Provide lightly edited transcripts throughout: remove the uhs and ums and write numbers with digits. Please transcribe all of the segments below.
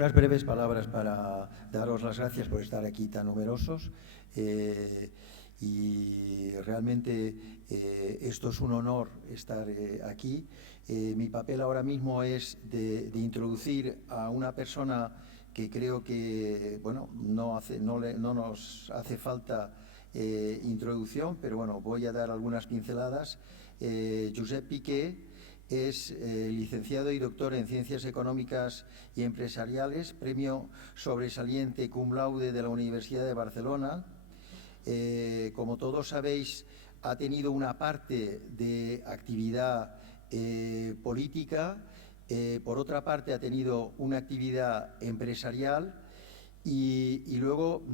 unas breves palabras para daros las gracias por estar aquí tan numerosos. Y realmente esto es un honor estar aquí. Mi papel ahora mismo es de introducir a una persona que creo que, bueno, no nos hace falta introducción, pero bueno, voy a dar algunas pinceladas. Josep Piqué es licenciado y doctor en Ciencias Económicas y Empresariales, premio sobresaliente cum laude de la Universidad de Barcelona. Como todos sabéis, ha tenido una parte de actividad política, por otra parte ha tenido una actividad empresarial y luego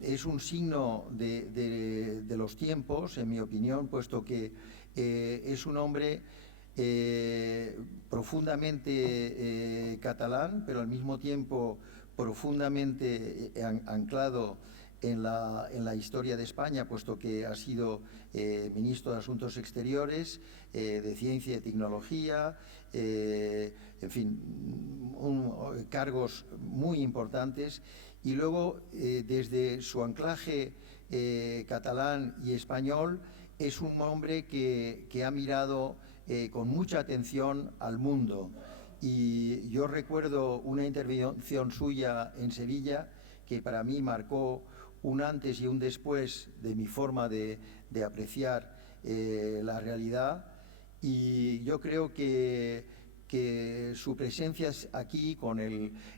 es un signo de los tiempos, en mi opinión, puesto que es un hombre profundamente catalán, pero al mismo tiempo profundamente anclado en la historia de España, puesto que ha sido ministro de Asuntos Exteriores, de Ciencia y Tecnología, en fin, cargos muy importantes. Y luego, desde su anclaje catalán y español, es un hombre que ha mirado con mucha atención al mundo. Y yo recuerdo una intervención suya en Sevilla que para mí marcó un antes y un después de mi forma de apreciar la realidad, y yo creo que su presencia aquí, con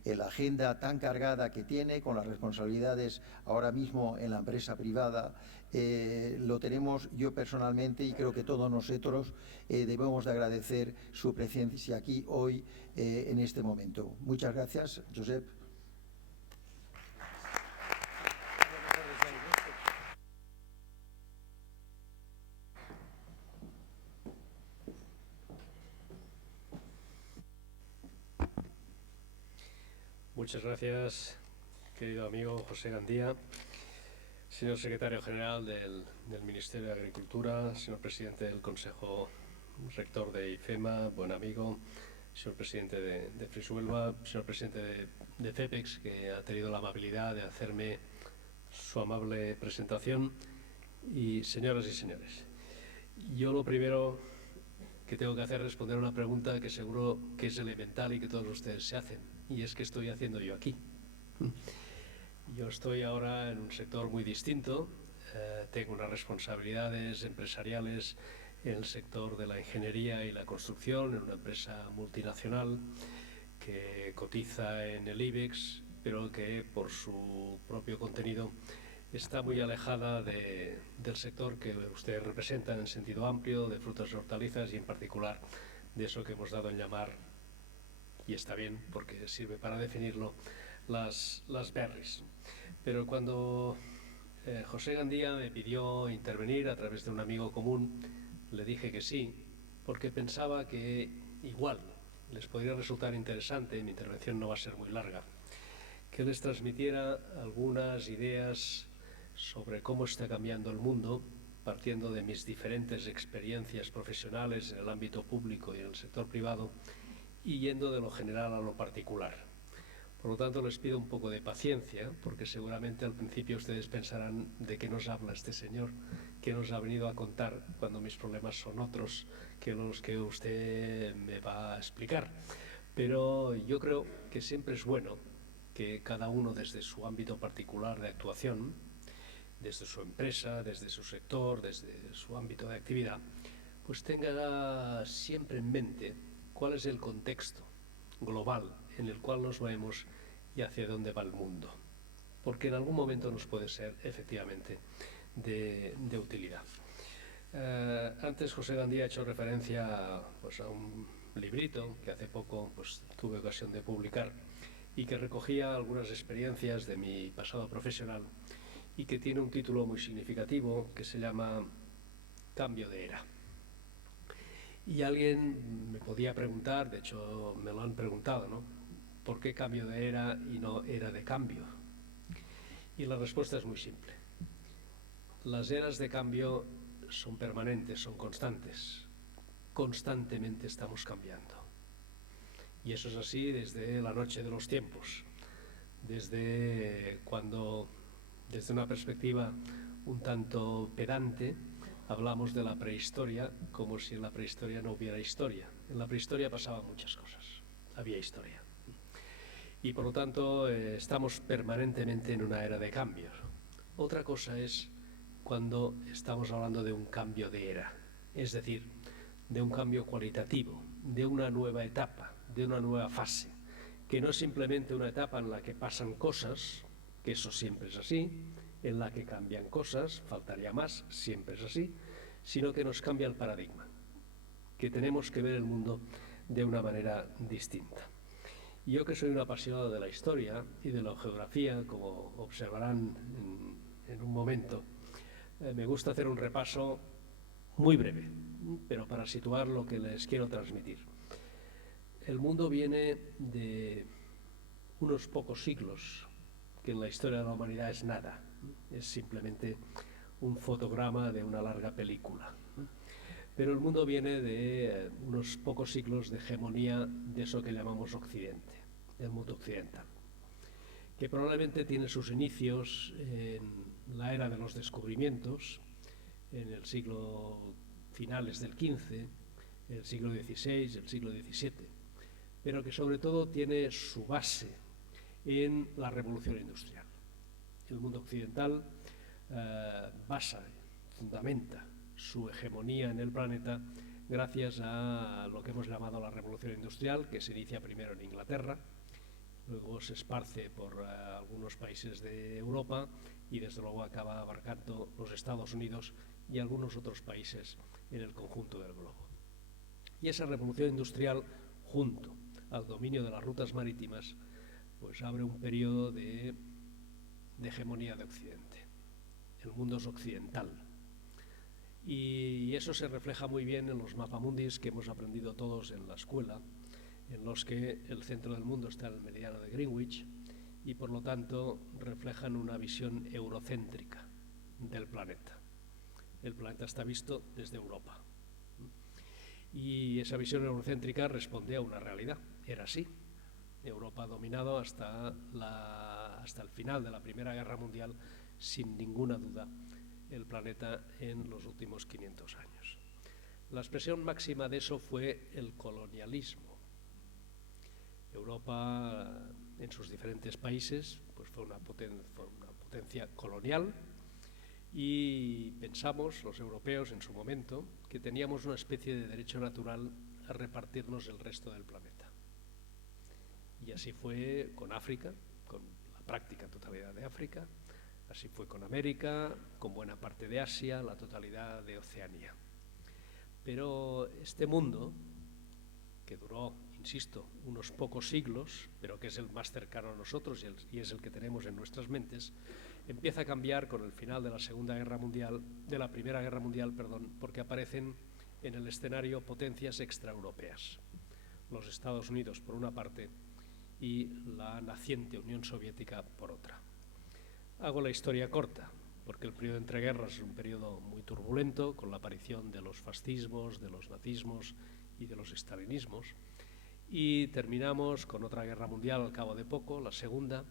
la agenda tan cargada que tiene, con las responsabilidades ahora mismo en la empresa privada, lo tenemos yo personalmente, y creo que todos nosotros debemos de agradecer su presencia aquí hoy en este momento. Muchas gracias, Josep. Muchas gracias, querido amigo José Gandía, señor secretario general del Ministerio de Agricultura, señor presidente del Consejo Rector de IFEMA, buen amigo, señor presidente de Frisuelva, señor presidente de CEPEX, que ha tenido la amabilidad de hacerme su amable presentación, y señoras y señores. Yo lo primero que tengo que hacer es responder a una pregunta que seguro que es elemental y que todos ustedes se hacen, y es: ¿qué estoy haciendo yo aquí? Yo estoy ahora en un sector muy distinto, tengo unas responsabilidades empresariales en el sector de la ingeniería y la construcción, en una empresa multinacional que cotiza en el IBEX, pero que por su propio contenido está muy alejada del sector que ustedes representan en sentido amplio, de frutas y hortalizas, y en particular de eso que hemos dado en llamar, y está bien porque sirve para definirlo, las berries. Pero cuando José Gandía me pidió intervenir a través de un amigo común, le dije que sí, porque pensaba que igual les podría resultar interesante, mi intervención no va a ser muy larga, que les transmitiera algunas ideas sobre cómo está cambiando el mundo, partiendo de mis diferentes experiencias profesionales en el ámbito público y en el sector privado, y yendo de lo general a lo particular. Por lo tanto, les pido un poco de paciencia, porque seguramente al principio ustedes pensarán: ¿de qué nos habla este señor? ¿Qué nos ha venido a contar cuando mis problemas son otros que los que usted me va a explicar? Pero yo creo que siempre es bueno que cada uno, desde su ámbito particular de actuación, desde su empresa, desde su sector, desde su ámbito de actividad, pues tenga siempre en mente cuál es el contexto global en el cual nos movemos y hacia dónde va el mundo, porque en algún momento nos puede ser efectivamente de utilidad. Antes José Gandía ha hecho referencia a un librito que hace poco tuve ocasión de publicar, y que recogía algunas experiencias de mi pasado profesional, y que tiene un título muy significativo que se llama Cambio de era. Y alguien me podía preguntar, de hecho me lo han preguntado, ¿no? ¿Por qué cambio de era y no era de cambio? Y la respuesta es muy simple. Las eras de cambio son permanentes, son constantes. Constantemente estamos cambiando. Y eso es así desde la noche de los tiempos. desde una perspectiva un tanto pedante, hablamos de la prehistoria como si en la prehistoria no hubiera historia. En la prehistoria pasaban muchas cosas, había historia. Y por lo tanto estamos permanentemente en una era de cambios. Otra cosa es cuando estamos hablando de un cambio de era, es decir, de un cambio cualitativo, de una nueva etapa, de una nueva fase, que no es simplemente una etapa en la que pasan cosas, que eso siempre es así, en la que cambian cosas, faltaría más, siempre es así, sino que nos cambia el paradigma, que tenemos que ver el mundo de una manera distinta. Y yo, que soy un apasionado de la historia y de la geografía, como observarán en un momento, me gusta hacer un repaso muy breve, pero para situar lo que les quiero transmitir. El mundo viene de unos pocos siglos, que en la historia de la humanidad es nada, es simplemente un fotograma de una larga película. Pero el mundo viene de unos pocos siglos de hegemonía de eso que llamamos Occidente, el mundo occidental, que probablemente tiene sus inicios en la era de los descubrimientos, en el siglo finales del XV, el siglo XVI, el siglo XVII, pero que sobre todo tiene su base en la revolución industrial. El mundo occidental fundamenta su hegemonía en el planeta gracias a lo que hemos llamado la revolución industrial, que se inicia primero en Inglaterra, luego se esparce por algunos países de Europa y desde luego acaba abarcando los Estados Unidos y algunos otros países en el conjunto del globo. Y esa revolución industrial, junto al dominio de las rutas marítimas, pues abre un periodo de hegemonía de Occidente. El mundo es occidental. Y eso se refleja muy bien en los mapamundis que hemos aprendido todos en la escuela, en los que el centro del mundo está en el meridiano de Greenwich y por lo tanto reflejan una visión eurocéntrica del planeta. El planeta está visto desde Europa. Y esa visión eurocéntrica responde a una realidad, era así. Europa ha dominado hasta el final de la Primera Guerra Mundial, sin ninguna duda, el planeta en los últimos 500 años. La expresión máxima de eso fue el colonialismo. Europa, en sus diferentes países, pues fue una potencia colonial y pensamos, los europeos en su momento, que teníamos una especie de derecho natural a repartirnos el resto del planeta. Y así fue con África, con la práctica totalidad de África, así fue con América, con buena parte de Asia, la totalidad de Oceanía. Pero este mundo, que duró, insisto, unos pocos siglos, pero que es el más cercano a nosotros y es el que tenemos en nuestras mentes, empieza a cambiar con el final de la Primera Guerra Mundial, porque aparecen en el escenario potencias extraeuropeas. Los Estados Unidos, por una parte, y la naciente Unión Soviética, por otra. Hago la historia corta, porque el periodo entre guerras es un periodo muy turbulento, con la aparición de los fascismos, de los nazismos y de los estalinismos, y terminamos con otra guerra mundial al cabo de poco, la segunda,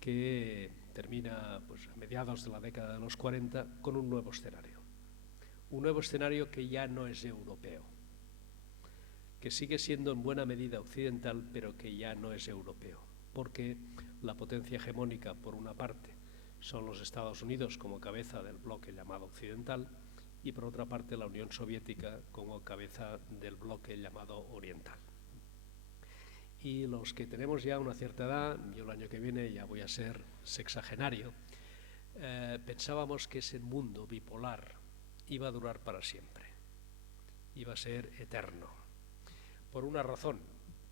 que termina pues, a mediados de la década de los 40 con un nuevo escenario que ya no es europeo, que sigue siendo en buena medida occidental, pero que ya no es europeo, porque la potencia hegemónica, por una parte, son los Estados Unidos como cabeza del bloque llamado occidental y por otra parte la Unión Soviética como cabeza del bloque llamado oriental. Y los que tenemos ya una cierta edad, yo el año que viene ya voy a ser sexagenario, pensábamos que ese mundo bipolar iba a durar para siempre, iba a ser eterno. Por una razón,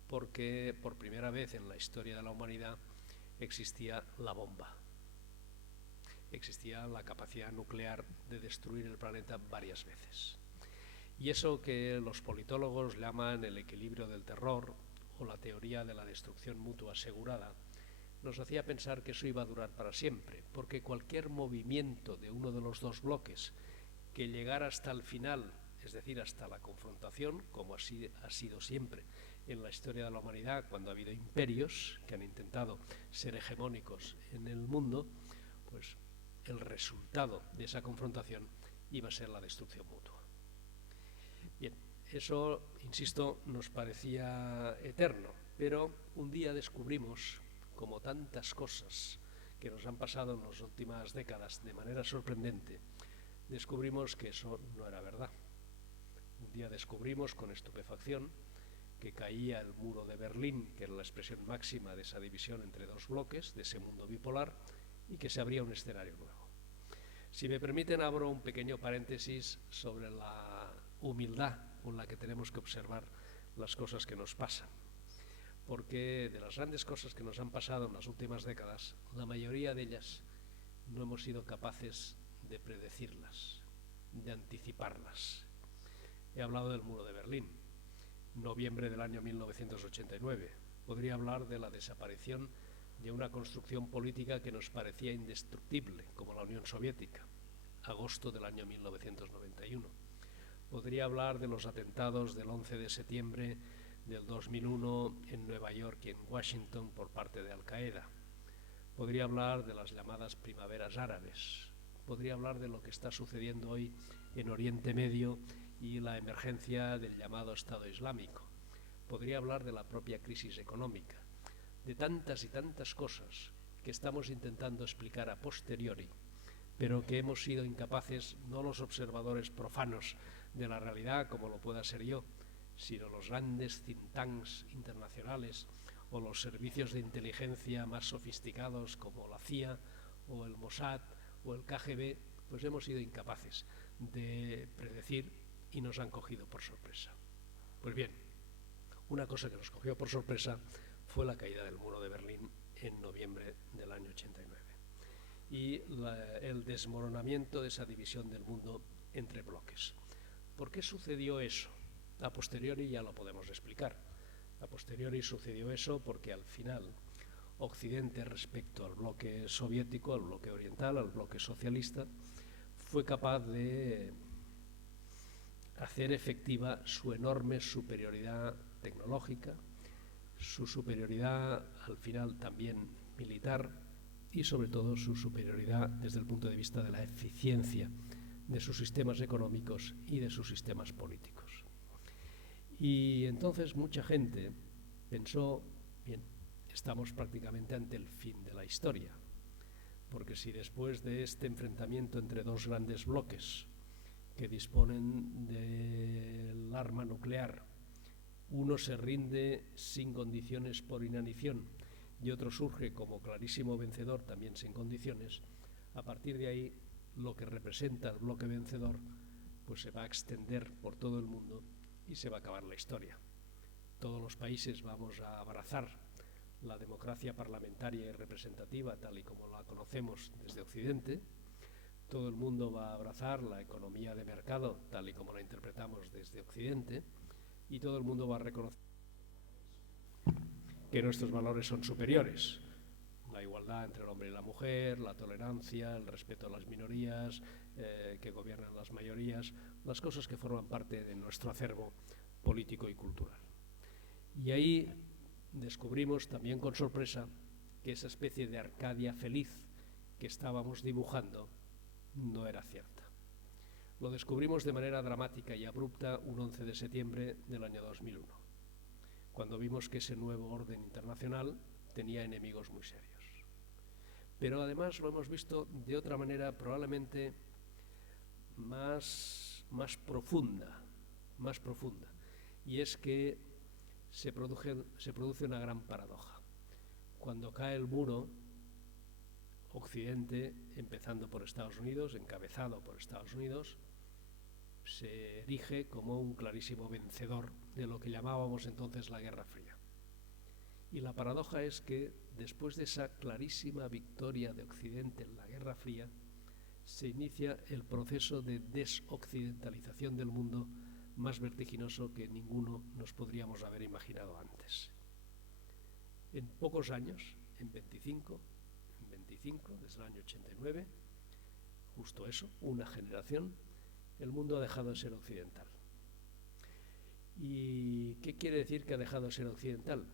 porque por primera vez en la historia de la humanidad existía la bomba. Existía la capacidad nuclear de destruir el planeta varias veces. Y eso que los politólogos llaman el equilibrio del terror o la teoría de la destrucción mutua asegurada, nos hacía pensar que eso iba a durar para siempre, porque cualquier movimiento de uno de los dos bloques que llegara hasta el final, es decir, hasta la confrontación, como así ha sido siempre en la historia de la humanidad, cuando ha habido imperios que han intentado ser hegemónicos en el mundo, pues el resultado de esa confrontación iba a ser la destrucción mutua. Bien, eso, insisto, nos parecía eterno, pero un día descubrimos, como tantas cosas que nos han pasado en las últimas décadas de manera sorprendente, descubrimos que eso no era verdad. Un día descubrimos con estupefacción que caía el muro de Berlín, que era la expresión máxima de esa división entre dos bloques, de ese mundo bipolar, y que se abría un escenario nuevo. Si me permiten, abro un pequeño paréntesis sobre la humildad con la que tenemos que observar las cosas que nos pasan. Porque de las grandes cosas que nos han pasado en las últimas décadas, la mayoría de ellas no hemos sido capaces de predecirlas, de anticiparlas. He hablado del muro de Berlín, noviembre del año 1989. Podría hablar de la desaparición de una construcción política que nos parecía indestructible, como la Unión Soviética, agosto del año 1991. Podría hablar de los atentados del 11 de septiembre del 2001 en Nueva York y en Washington por parte de Al-Qaeda. Podría hablar de las llamadas primaveras árabes. Podría hablar de lo que está sucediendo hoy en Oriente Medio y la emergencia del llamado Estado Islámico. Podría hablar de la propia crisis económica, de tantas y tantas cosas que estamos intentando explicar a posteriori, pero que hemos sido incapaces, no los observadores profanos de la realidad, como lo pueda ser yo, sino los grandes think tanks internacionales o los servicios de inteligencia más sofisticados como la CIA o el Mossad o el KGB, pues hemos sido incapaces de predecir y nos han cogido por sorpresa. Pues bien, una cosa que nos cogió por sorpresa fue la caída del muro de Berlín en noviembre del año 89 y el desmoronamiento de esa división del mundo entre bloques. ¿Por qué sucedió eso? A posteriori ya lo podemos explicar. A posteriori sucedió eso porque al final Occidente, respecto al bloque soviético, al bloque oriental, al bloque socialista, fue capaz de hacer efectiva su enorme superioridad tecnológica, su superioridad al final también militar y sobre todo su superioridad desde el punto de vista de la eficiencia de sus sistemas económicos y de sus sistemas políticos. Y entonces mucha gente pensó, bien, estamos prácticamente ante el fin de la historia, porque si después de este enfrentamiento entre dos grandes bloques que disponen del arma nuclear, uno se rinde sin condiciones por inanición y otro surge como clarísimo vencedor también sin condiciones, a partir de ahí lo que representa el bloque vencedor pues se va a extender por todo el mundo y se va a acabar la historia. Todos los países vamos a abrazar la democracia parlamentaria y representativa tal y como la conocemos desde Occidente. Todo el mundo va a abrazar la economía de mercado tal y como la interpretamos desde Occidente y todo el mundo va a reconocer que nuestros valores son superiores. La igualdad entre el hombre y la mujer, la tolerancia, el respeto a las minorías, que gobiernan las mayorías, las cosas que forman parte de nuestro acervo político y cultural. Y ahí descubrimos también con sorpresa que esa especie de Arcadia feliz que estábamos dibujando no era cierta. Lo descubrimos de manera dramática y abrupta un 11 de septiembre del año 2001, cuando vimos que ese nuevo orden internacional tenía enemigos muy serios. Pero además lo hemos visto de otra manera probablemente más profunda, y es que se produce una gran paradoja. Cuando cae el muro, Occidente, empezando por Estados Unidos, encabezado por Estados Unidos, se erige como un clarísimo vencedor de lo que llamábamos entonces la Guerra Fría. Y la paradoja es que después de esa clarísima victoria de Occidente en la Guerra Fría, se inicia el proceso de desoccidentalización del mundo más vertiginoso que ninguno nos podríamos haber imaginado antes. En pocos años, en 25, desde el año 89, justo eso, una generación, el mundo ha dejado de ser occidental. ¿Y qué quiere decir que ha dejado de ser occidental?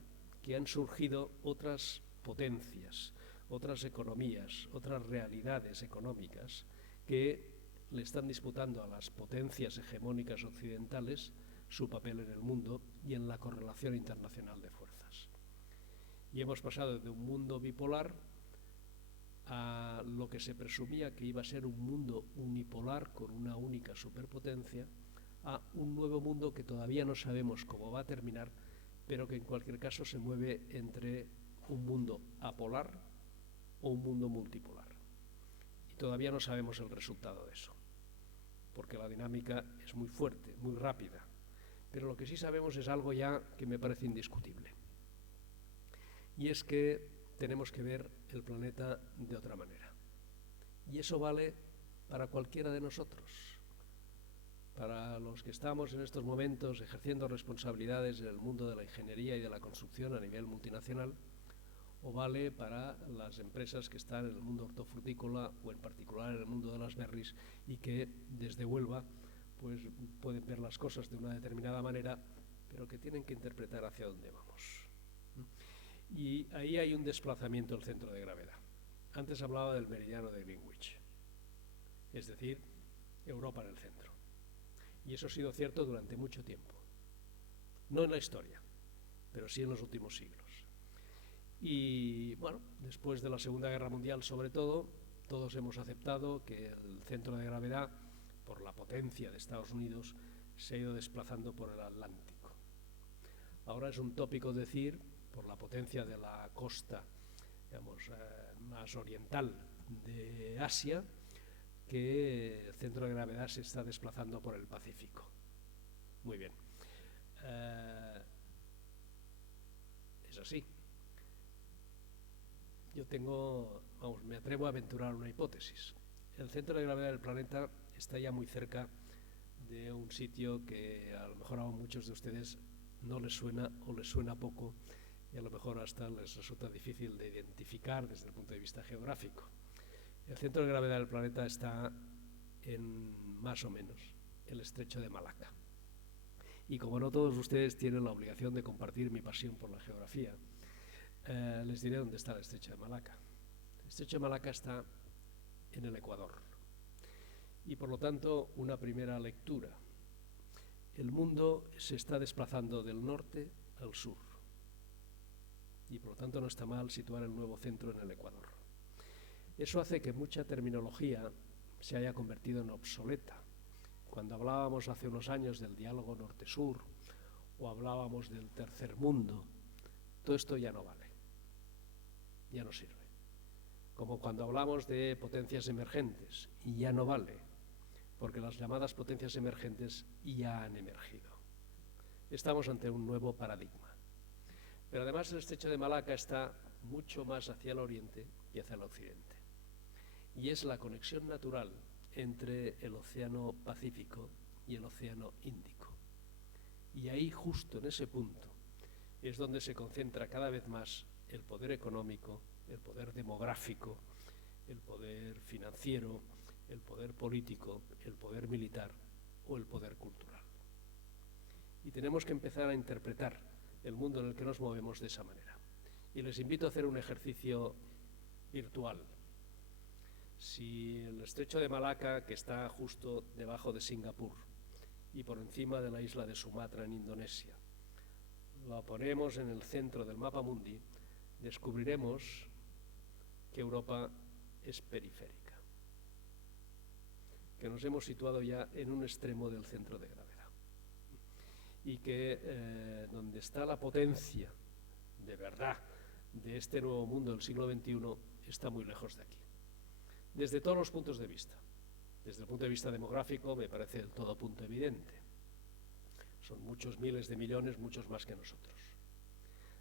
Que han surgido otras potencias, otras economías, otras realidades económicas que le están disputando a las potencias hegemónicas occidentales su papel en el mundo y en la correlación internacional de fuerzas. Y hemos pasado de un mundo bipolar a lo que se presumía que iba a ser un mundo unipolar con una única superpotencia, a un nuevo mundo que todavía no sabemos cómo va a terminar, pero que en cualquier caso se mueve entre un mundo apolar o un mundo multipolar. Y todavía no sabemos el resultado de eso, porque la dinámica es muy fuerte, muy rápida. Pero lo que sí sabemos es algo ya que me parece indiscutible. Y es que tenemos que ver el planeta de otra manera. Y eso vale para cualquiera de nosotros. Para los que estamos en estos momentos ejerciendo responsabilidades en el mundo de la ingeniería y de la construcción a nivel multinacional, o vale para las empresas que están en el mundo hortofrutícola o en particular en el mundo de las berries y que desde Huelva pues pueden ver las cosas de una determinada manera, pero que tienen que interpretar hacia dónde vamos. Y ahí hay un desplazamiento del centro de gravedad. Antes hablaba del meridiano de Greenwich, es decir, Europa en el centro. Y eso ha sido cierto durante mucho tiempo. No en la historia, pero sí en los últimos siglos. Y bueno, después de la Segunda Guerra Mundial sobre todo, todos hemos aceptado que el centro de gravedad, por la potencia de Estados Unidos, se ha ido desplazando por el Atlántico. Ahora es un tópico decir, por la potencia de la costa, digamos, más oriental de Asia, que el centro de gravedad se está desplazando por el Pacífico. Muy bien. Es así. Yo me atrevo a aventurar una hipótesis. El centro de gravedad del planeta está ya muy cerca de un sitio que a lo mejor a muchos de ustedes no les suena o les suena poco y a lo mejor hasta les resulta difícil de identificar desde el punto de vista geográfico. El centro de gravedad del planeta está en, más o menos, el estrecho de Malaca. Y como no todos ustedes tienen la obligación de compartir mi pasión por la geografía, les diré dónde está el estrecho de Malaca. El estrecho de Malaca está en el Ecuador. Y por lo tanto, una primera lectura. El mundo se está desplazando del norte al sur. Y por lo tanto no está mal situar el nuevo centro en el Ecuador. Eso hace que mucha terminología se haya convertido en obsoleta. Cuando hablábamos hace unos años del diálogo norte-sur o hablábamos del tercer mundo, todo esto ya no vale, ya no sirve. Como cuando hablamos de potencias emergentes, y ya no vale, porque las llamadas potencias emergentes ya han emergido. Estamos ante un nuevo paradigma. Pero además el estrecho de Malaca está mucho más hacia el oriente y hacia el occidente. Y es la conexión natural entre el océano Pacífico y el océano Índico. Y ahí, justo en ese punto, es donde se concentra cada vez más el poder económico, el poder demográfico, el poder financiero, el poder político, el poder militar o el poder cultural. Y tenemos que empezar a interpretar el mundo en el que nos movemos de esa manera. Y les invito a hacer un ejercicio virtual. Si el estrecho de Malaca, que está justo debajo de Singapur y por encima de la isla de Sumatra en Indonesia, lo ponemos en el centro del mapa mundi, descubriremos que Europa es periférica, que nos hemos situado ya en un extremo del centro de gravedad y que donde está la potencia de verdad de este nuevo mundo del siglo XXI está muy lejos de aquí. Desde todos los puntos de vista. Desde el punto de vista demográfico me parece del todo punto evidente. Son muchos miles de millones, muchos más que nosotros.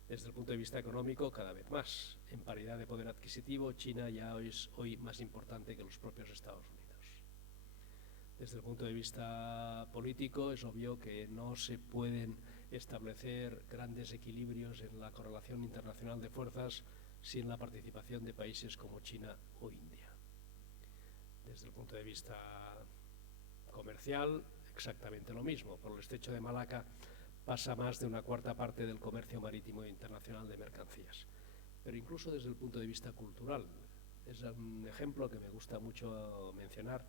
Desde el punto de vista económico, cada vez más. En paridad de poder adquisitivo, China ya es hoy más importante que los propios Estados Unidos. Desde el punto de vista político, es obvio que no se pueden establecer grandes equilibrios en la correlación internacional de fuerzas sin la participación de países como China o India. Desde el punto de vista comercial, exactamente lo mismo. Por el estrecho de Malaca pasa más de una cuarta parte del comercio marítimo internacional de mercancías. Pero incluso desde el punto de vista cultural, es un ejemplo que me gusta mucho mencionar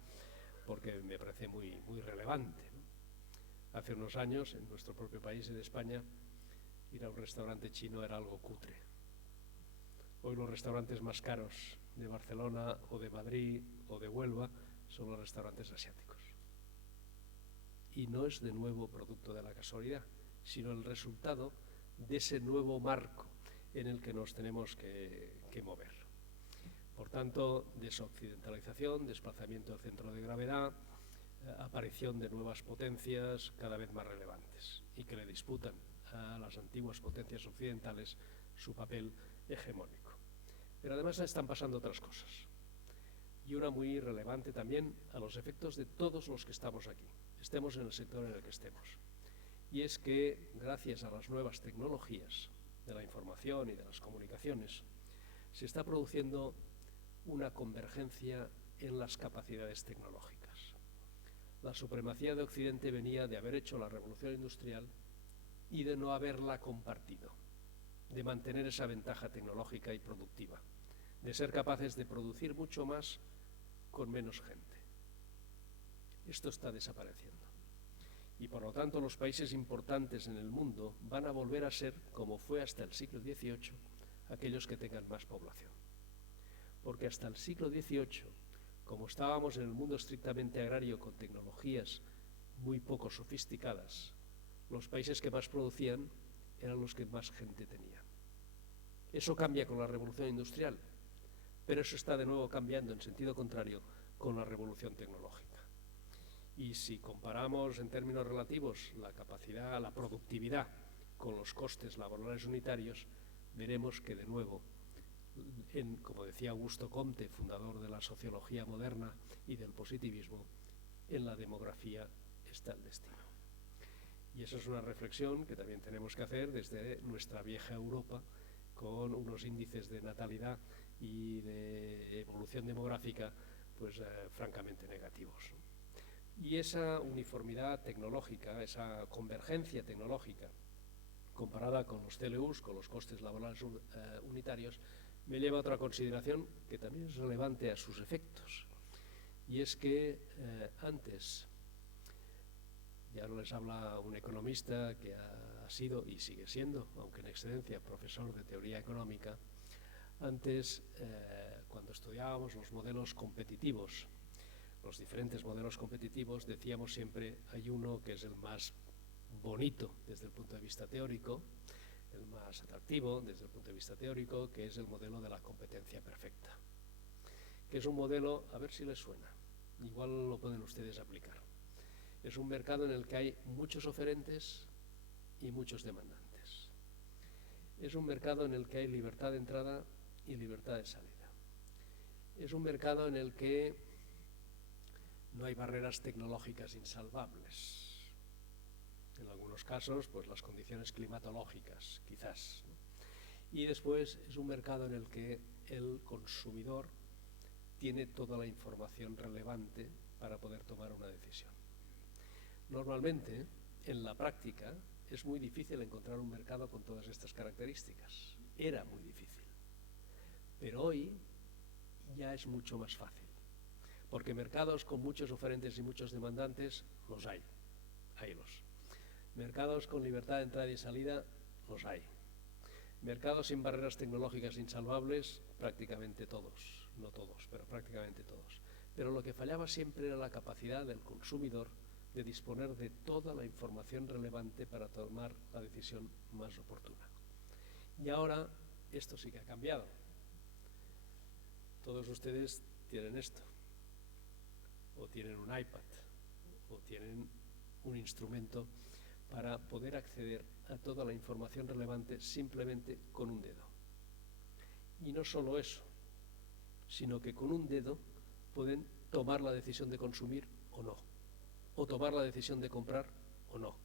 porque me parece muy relevante, ¿no? Hace unos años, en nuestro propio país, en España, ir a un restaurante chino era algo cutre. Hoy los restaurantes más caros de Barcelona o de Madrid o de Huelva son los restaurantes asiáticos. Y no es de nuevo producto de la casualidad, sino el resultado de ese nuevo marco en el que nos tenemos que mover. Por tanto, desoccidentalización, desplazamiento del centro de gravedad, aparición de nuevas potencias cada vez más relevantes y que le disputan a las antiguas potencias occidentales su papel hegemónico. Pero además están pasando otras cosas, y una muy relevante también a los efectos de todos los que estamos aquí, estemos en el sector en el que estemos. Y es que, gracias a las nuevas tecnologías de la información y de las comunicaciones, se está produciendo una convergencia en las capacidades tecnológicas. La supremacía de Occidente venía de haber hecho la revolución industrial y de no haberla compartido, de mantener esa ventaja tecnológica y productiva, de ser capaces de producir mucho más con menos gente. Esto está desapareciendo. Y por lo tanto los países importantes en el mundo van a volver a ser, como fue hasta el siglo XVIII, aquellos que tengan más población. Porque hasta el siglo XVIII, como estábamos en el mundo estrictamente agrario con tecnologías muy poco sofisticadas, los países que más producían eran los que más gente tenían. Eso cambia con la revolución industrial, pero eso está de nuevo cambiando en sentido contrario con la revolución tecnológica. Y si comparamos en términos relativos la capacidad, la productividad con los costes laborales unitarios, veremos que de nuevo, como decía Augusto Comte, fundador de la sociología moderna y del positivismo, en la demografía está el destino. Y esa es una reflexión que también tenemos que hacer desde nuestra vieja Europa, con unos índices de natalidad y de evolución demográfica pues francamente negativos. Y esa uniformidad tecnológica, esa convergencia tecnológica, comparada con los CLUs, con los costes laborales unitarios, me lleva a otra consideración que también es relevante a sus efectos. Y es que antes, ya no les habla un economista que ha sido y sigue siendo, aunque en excedencia, profesor de teoría económica, antes, cuando estudiábamos los modelos competitivos, los diferentes modelos competitivos, decíamos siempre hay uno que es el más bonito desde el punto de vista teórico, el más atractivo desde el punto de vista teórico, que es el modelo de la competencia perfecta, que es un modelo, a ver si les suena, igual lo pueden ustedes aplicar. Es un mercado en el que hay muchos oferentes y muchos demandantes. Es un mercado en el que hay libertad de entrada y libertad de salida. Es un mercado en el que no hay barreras tecnológicas insalvables. En algunos casos, pues las condiciones climatológicas, quizás, ¿no? Y después es un mercado en el que el consumidor tiene toda la información relevante para poder tomar una decisión. Normalmente, en la práctica, es muy difícil encontrar un mercado con todas estas características. Era muy difícil. Pero hoy ya es mucho más fácil. Porque mercados con muchos oferentes y muchos demandantes, los hay. Haylos. Mercados con libertad de entrada y salida, los hay. Mercados sin barreras tecnológicas insalvables, prácticamente todos. No todos, pero prácticamente todos. Pero lo que fallaba siempre era la capacidad del consumidor de disponer de toda la información relevante para tomar la decisión más oportuna. Y ahora esto sí que ha cambiado. Todos ustedes tienen esto, o tienen un iPad, o tienen un instrumento para poder acceder a toda la información relevante simplemente con un dedo. Y no solo eso, sino que con un dedo pueden tomar la decisión de consumir o no, o tomar la decisión de comprar o no.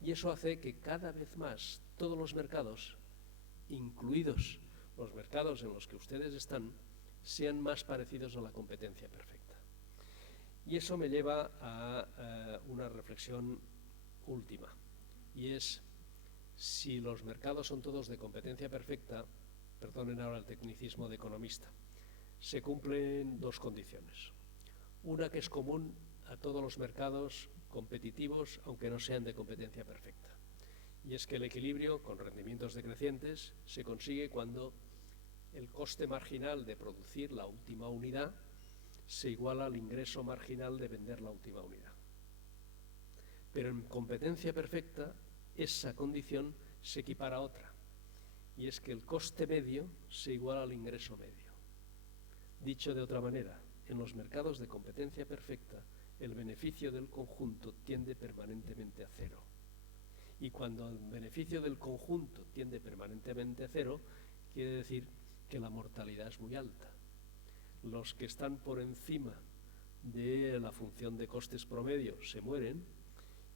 Y eso hace que cada vez más todos los mercados, incluidos los mercados en los que ustedes están, sean más parecidos a la competencia perfecta. Y eso me lleva a una reflexión última, y es: si los mercados son todos de competencia perfecta, perdonen ahora el tecnicismo de economista, se cumplen dos condiciones. Una que es común a todos los mercados competitivos, aunque no sean de competencia perfecta, y es que el equilibrio con rendimientos decrecientes se consigue cuando el coste marginal de producir la última unidad se iguala al ingreso marginal de vender la última unidad. Pero en competencia perfecta, esa condición se equipara a otra, y es que el coste medio se iguala al ingreso medio. Dicho de otra manera, en los mercados de competencia perfecta, el beneficio del conjunto tiende permanentemente a cero. Y cuando el beneficio del conjunto tiende permanentemente a cero, quiere decir que la mortalidad es muy alta. Los que están por encima de la función de costes promedio se mueren,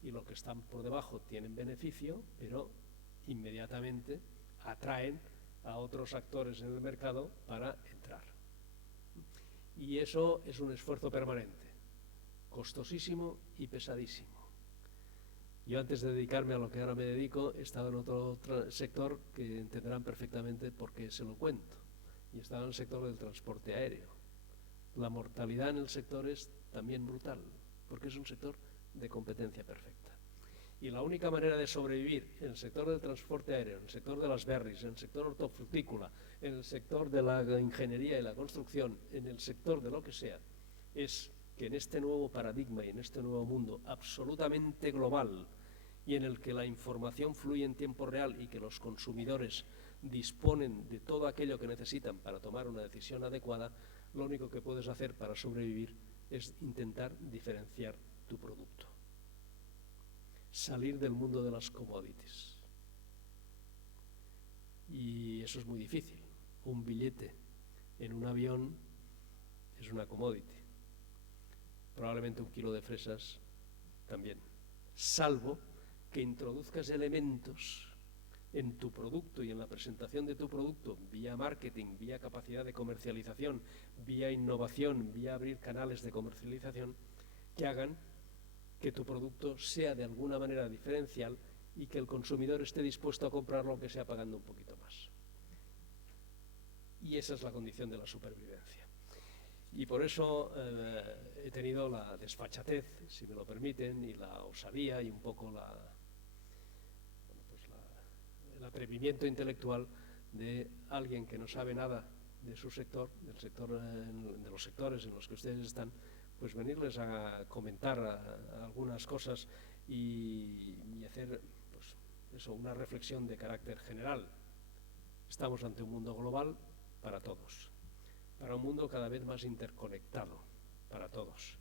y los que están por debajo tienen beneficio, pero inmediatamente atraen a otros actores en el mercado para entrar. Y eso es un esfuerzo permanente, costosísimo y pesadísimo. Yo, antes de dedicarme a lo que ahora me dedico, he estado en otro sector que entenderán perfectamente por qué se lo cuento, y estaba en el sector del transporte aéreo. La mortalidad en el sector es también brutal, porque es un sector de competencia perfecta. Y la única manera de sobrevivir en el sector del transporte aéreo, en el sector de las berries, en el sector hortofrutícola, en el sector de la ingeniería y la construcción, en el sector de lo que sea, es que en este nuevo paradigma y en este nuevo mundo absolutamente global, y en el que la información fluye en tiempo real y que los consumidores disponen de todo aquello que necesitan para tomar una decisión adecuada, lo único que puedes hacer para sobrevivir es intentar diferenciar tu producto. Salir del mundo de las commodities. Y eso es muy difícil. Un billete en un avión es una commodity. Probablemente un kilo de fresas también. Salvo que introduzcas elementos en tu producto y en la presentación de tu producto, vía marketing, vía capacidad de comercialización, vía innovación, vía abrir canales de comercialización, que hagan que tu producto sea de alguna manera diferencial y que el consumidor esté dispuesto a comprarlo aunque sea pagando un poquito más. Y esa es la condición de la supervivencia. Y por eso he tenido la desfachatez, si me lo permiten, y la osadía y un poco el atrevimiento intelectual de alguien que no sabe nada de su sector, de los sectores en los que ustedes están, pues venirles a comentar algunas cosas y hacer pues, eso, una reflexión de carácter general. Estamos ante un mundo global para todos, para un mundo cada vez más interconectado para todos,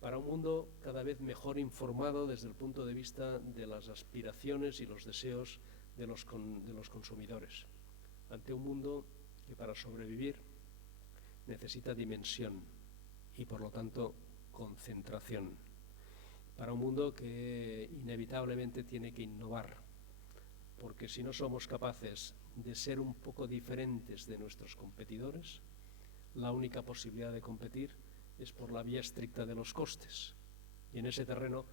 para un mundo cada vez mejor informado desde el punto de vista de las aspiraciones y los deseos de los consumidores, ante un mundo que para sobrevivir necesita dimensión y por lo tanto concentración, para un mundo que inevitablemente tiene que innovar, porque si no somos capaces de ser un poco diferentes de nuestros competidores, la única posibilidad de competir es por la vía estricta de los costes, y en ese terreno,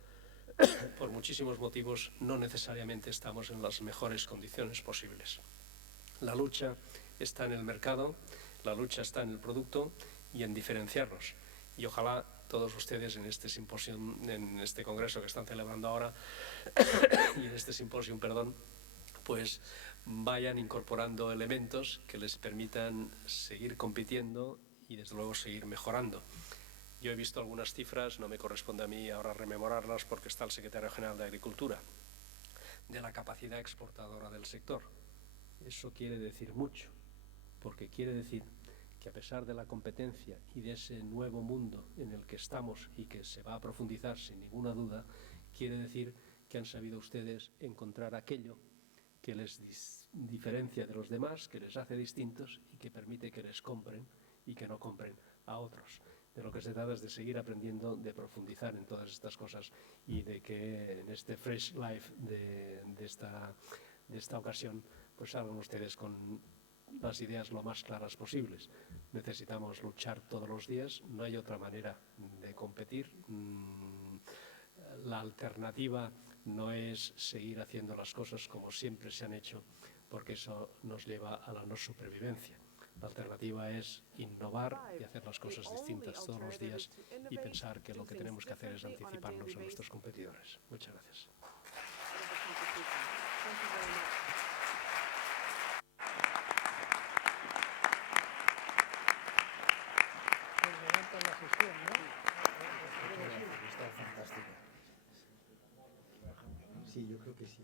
por muchísimos motivos, no necesariamente estamos en las mejores condiciones posibles. La lucha está en el mercado, la lucha está en el producto y en diferenciarnos. Y ojalá todos ustedes en este simposio, en este congreso que están celebrando ahora, y en este simposio, pues vayan incorporando elementos que les permitan seguir compitiendo y desde luego seguir mejorando. Yo he visto algunas cifras, no me corresponde a mí ahora rememorarlas porque está el secretario general de Agricultura, de la capacidad exportadora del sector. Eso quiere decir mucho, porque quiere decir que a pesar de la competencia y de ese nuevo mundo en el que estamos y que se va a profundizar sin ninguna duda, quiere decir que han sabido ustedes encontrar aquello que les diferencia de los demás, que les hace distintos y que permite que les compren y que no compren a otros. De lo que se trata es de seguir aprendiendo, de profundizar en todas estas cosas y de que en este Fresh Life de esta ocasión pues salgan ustedes con las ideas lo más claras posibles. Necesitamos luchar todos los días, no hay otra manera de competir. La alternativa no es seguir haciendo las cosas como siempre se han hecho, porque eso nos lleva a la no supervivencia. La alternativa es innovar y hacer las cosas distintas todos los días y pensar que lo que tenemos que hacer es anticiparnos a nuestros competidores. Muchas gracias. Está fantástica. Sí, yo creo que sí.